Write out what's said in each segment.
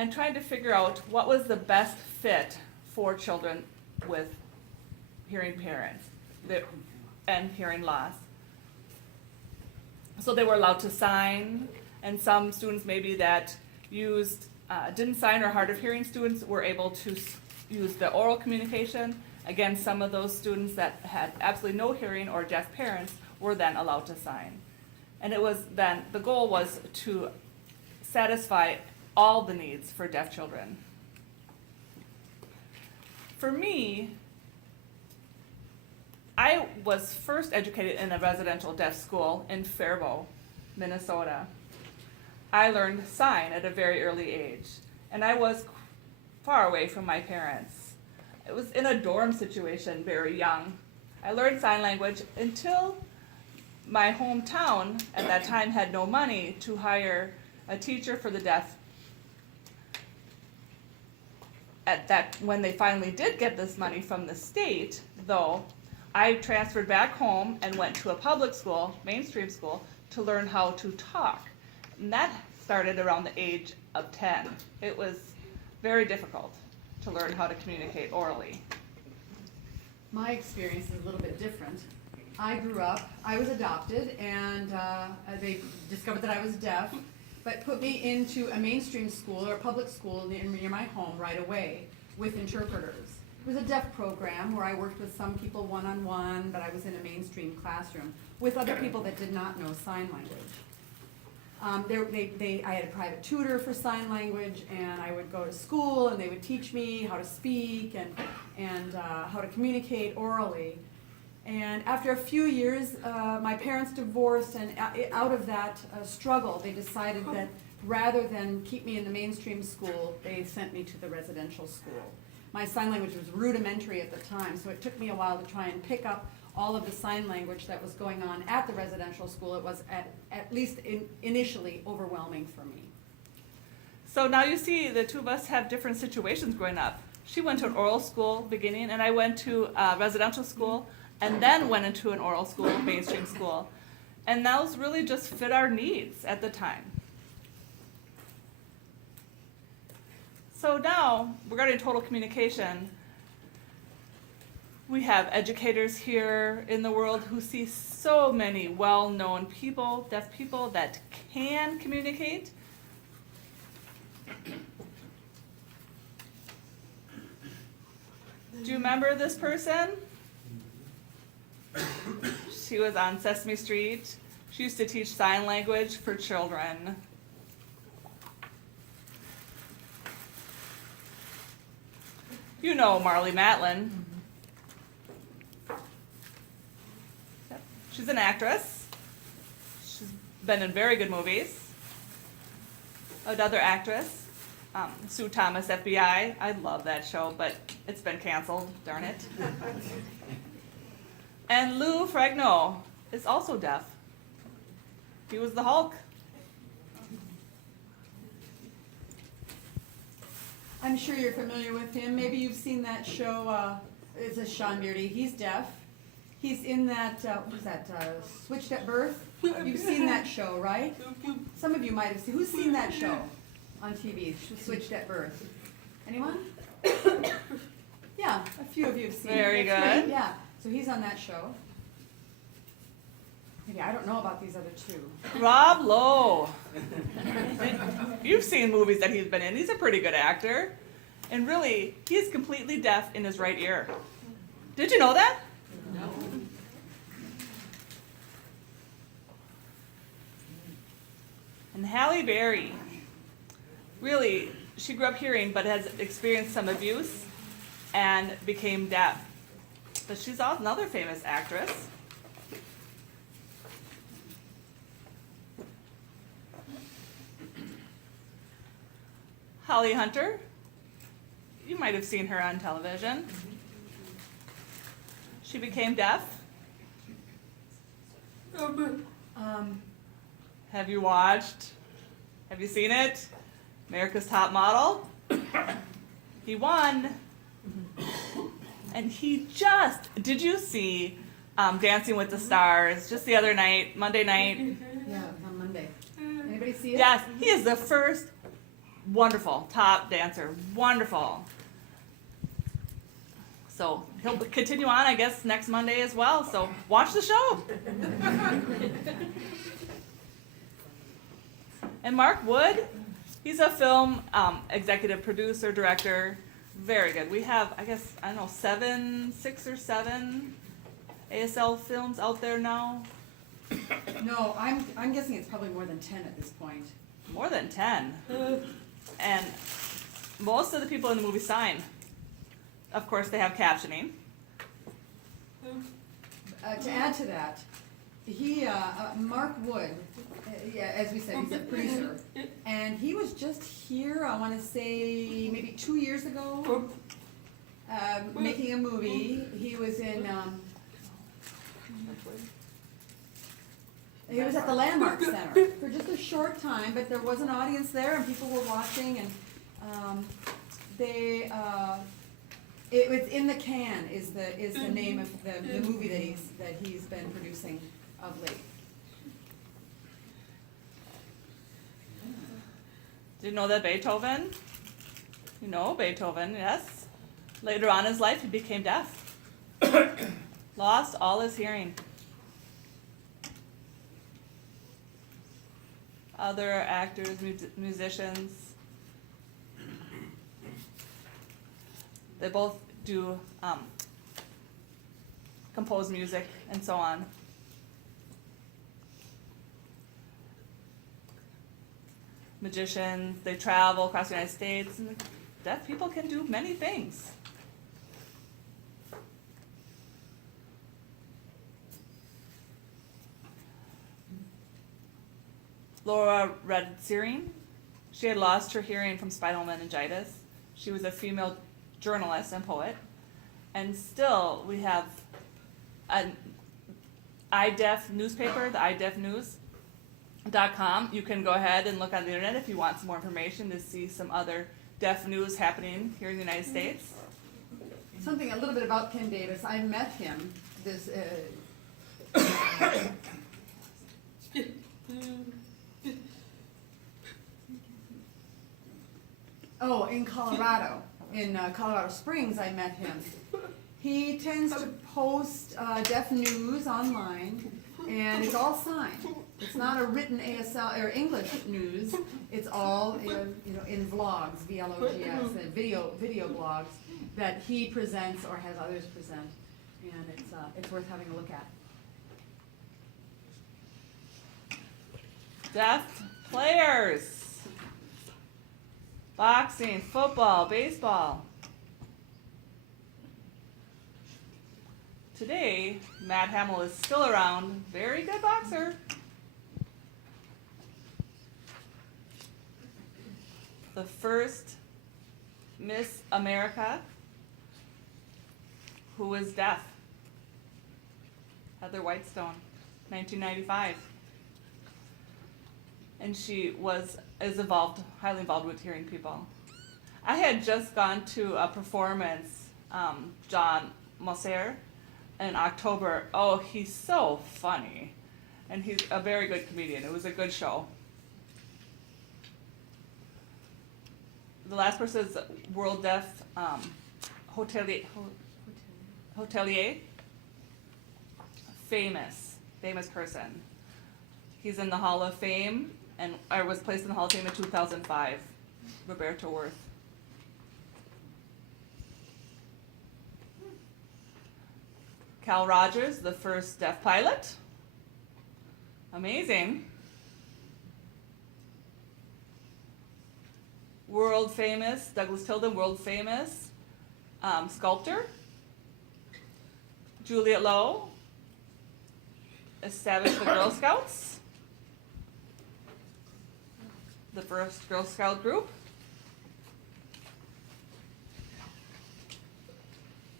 and tried to figure out what was the best fit for children with hearing parents and hearing loss. So they were allowed to sign, and some students maybe that didn't sign, or hard of hearing students were able to use the oral communication. Again, some of those students that had absolutely no hearing or deaf parents were then allowed to sign. And it was then, the goal was to satisfy all the needs for deaf children. For me, I was first educated in a residential deaf school in Faribault, Minnesota. I learned sign at a very early age, and I was far away from my parents. It was in a dorm situation, very young. I learned sign language until my hometown at that time had no money to hire a teacher for the deaf. When they finally did get this money from the state, though, I transferred back home and went to a public school, mainstream school, to learn how to talk. And that started around the age of 10. It was very difficult to learn how to communicate orally. My experience is a little bit different. I was adopted, and they discovered that I was deaf, but put me into a mainstream school or a public school near my home right away with interpreters. It was a deaf program where I worked with some people one-on-one, but I was in a mainstream classroom with other people that did not know sign language. I had a private tutor for sign language, and I would go to school, and they would teach me how to speak and how to communicate orally. And after a few years, my parents divorced, and out of that struggle, they decided that rather than keep me in the mainstream school, they sent me to the residential school. My sign language was rudimentary at the time, so it took me a while to try and pick up all of the sign language that was going on at the residential school. It was at least initially overwhelming for me. So now you see the two of us have different situations growing up. She went to an oral school beginning, and I went to a residential school, and then went into an oral school, mainstream school. And those really just fit our needs at the time. So now, regarding total communication, we have educators here in the world who see so many well-known people, deaf people, that can communicate. Do you remember this person? She was on Sesame Street. She used to teach sign language for children. You know Marlee Matlin. Yep. She's an actress. She's been in very good movies. Another actress, Sue Thomas, FBI. I love that show, but it's been canceled, darn it. And Lou Ferrigno is also deaf. He was the Hulk. I'm sure you're familiar with him. Maybe you've seen that show. It's a Sean Beardy. He's deaf. He's in that, what was that, Switched at Birth? You've seen that show, right? Some of you might have seen. Who's seen that show on TV, Switched at Birth? Anyone? Yeah, a few of you have seen it. Very That's good. great. Yeah, so he's on that show. Maybe I don't know about these other two. Rob Lowe. You've seen movies that he's been in. He's a pretty good actor. And really, he's completely deaf in his right ear. Did you know that? No. And Halle Berry. Really, she grew up hearing but has experienced some abuse and became deaf. But she's also another famous actress. Holly Hunter. You might have seen her on television. She became deaf. Have you watched? Have you seen it? America's Top Model. He won. And he did you see Dancing with the Stars just the other night, Monday night? Yeah, on Monday. Anybody see it? Yes, he is the first wonderful, top dancer, wonderful. So he'll continue on, I guess, next Monday as well. So watch the show. And Mark Wood, he's a film executive producer, director. Very good. We have, I guess, I don't know, 6 or 7 ASL films out there now. No, I'm guessing it's probably more than 10 at this point. More than 10. And most of the people in the movie sign. Of course, they have captioning. To add to that, he, Mark Wood, yeah, as we said, he's a producer, and he was just here, I want to say, maybe 2 years ago, making a movie. He was in, he was at the Landmark Center for just a short time, but there was an audience there, and people were watching, and it was In the Can is the name of the movie that he's been producing of late. Did you know that Beethoven? You know Beethoven, yes. Later on in his life, he became deaf. Lost all his hearing. Other actors, musicians. They both do compose music and so on. Magicians, they travel across the United States, and deaf people can do many things. Laura Red-Searing, she had lost her hearing from spinal meningitis. She was a female journalist and poet, and still we have an iDeaf newspaper, the iDeafNews.com. You can go ahead and look on the internet if you want some more information to see some other deaf news happening here in the United States. Something a little bit about Ken Davis. I met him in Colorado. In Colorado Springs, I met him. He tends to post deaf news online, and it's all signed. It's not a written ASL or English news. It's all in vlogs, VLOGS, video blogs that he presents or has others present, and it's worth having a look at. Deaf players. Boxing, football, baseball. Today, Matt Hamill is still around. Very good boxer. The first Miss America who was deaf. Heather Whitestone, 1995. And she is highly involved with hearing people. I had just gone to a performance, John Moser, in October. Oh, he's so funny. And he's a very good comedian. It was a good show. The last person is World Deaf Hotelier. Famous person. He's in the Hall of Fame, and I was placed in the Hall of Fame in 2005. Roberto Worth. Cal Rogers, the first deaf pilot. Amazing. World famous, Douglas Tilden, world famous sculptor. Juliet Lowe established the Girl Scouts, the first Girl Scout group.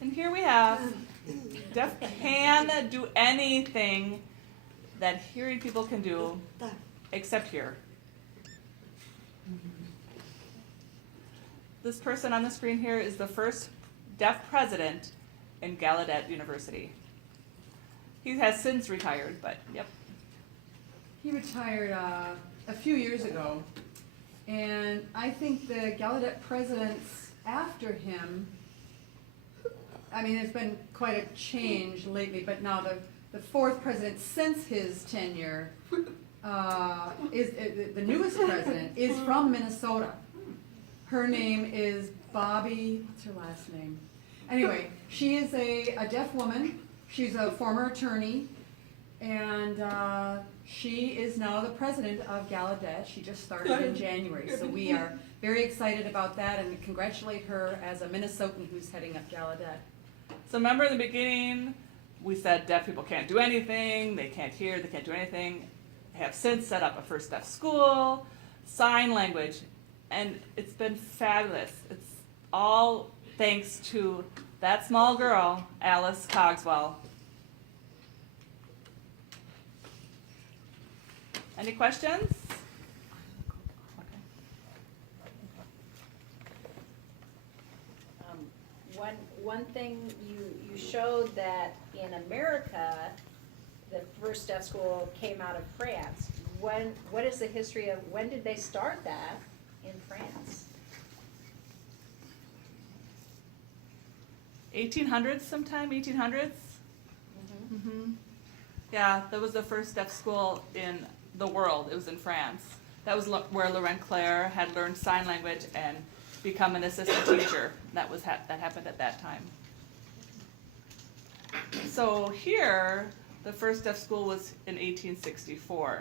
And here we have, deaf can do anything that hearing people can do, except hear. This person on the screen here is the first deaf president in Gallaudet University. He has since retired, but yep. He retired a few years ago, And I think the Gallaudet presidents after him, I mean, there's been quite a change lately, but now the fourth president since his tenure is the newest president is from Minnesota. Her name is Bobby, what's her last name? Anyway, she is a deaf woman. She's a former attorney, and she is now the president of Gallaudet. She just started in January, so we are very excited about that and congratulate her as a Minnesotan who's heading up Gallaudet. So remember in the beginning, we said deaf people can't do anything, they can't hear, they can't do anything. They have since set up a first deaf school, sign language, and it's been fabulous. It's all thanks to that small girl, Alice Cogswell. Any questions? One thing you showed that in America, the first deaf school came out of France. What is the history of, when did they start that in France? 1800s sometime, 1800s? Mm-hmm. Yeah, that was the first deaf school in the world. It was in France. That was where Laurent Claire had learned sign language and become an assistant teacher. That happened at that time. So here, the first deaf school was in 1864.